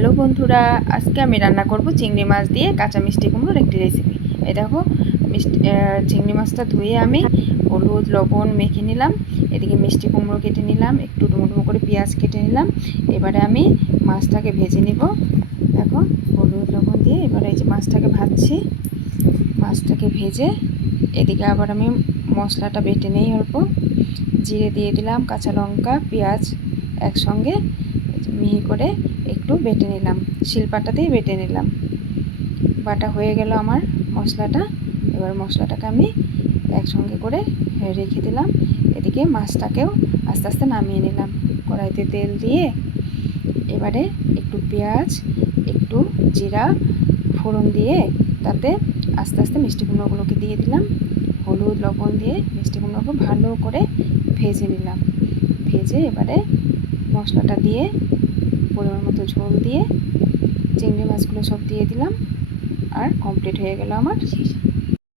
Hello বন্ধুরা, আজকে আমি রান্না করব চিংড়ি মাছ দিয়ে কাঁচা মিষ্টি কুমড়োর একটি রেসিপি। এই দেখো, চিংড়ি মাছটা ধুয়ে আমি হলুদ লবণ মেখে নিলাম। এদিকে মিষ্টি কুমড়ো কেটে নিলাম, একটু ডুমো ডুমো করে পেঁয়াজ কেটে নিলাম। এবারে আমি মাছটাকে ভেজে নিব। দেখো, হলুদ লবণ দিয়ে এবারে এই যে মাছটাকে ভাজছি। মাছটাকে ভেজে এদিকে আবার আমি মশলাটা বেটে নেই। অল্প জিরে দিয়ে দিলাম, কাঁচা লঙ্কা পেঁয়াজ একসঙ্গে মিহি করে একটু বেটে নিলাম, শিলপাটাতেই বেটে নিলাম। বাটা হয়ে গেল আমার মশলাটা। এবার মশলাটাকে আমি একসঙ্গে করে রেখে দিলাম। এদিকে মাছটাকেও আস্তে আস্তে নামিয়ে নিলাম। কড়াইতে তেল দিয়ে এবারে একটু পেঁয়াজ একটু জিরা ফোড়ন দিয়ে তাতে আস্তে আস্তে মিষ্টি কুমড়োগুলোকে দিয়ে দিলাম। হলুদ লবণ দিয়ে মিষ্টি কুমড়োকে ভালো করে ভেজে নিলাম। ভেজে এবারে মশলাটা দিয়ে পরিমাণ মতো ঝোল দিয়ে চিংড়ি মাছগুলো সব দিয়ে দিলাম। আর কমপ্লিট হয়ে গেল আমার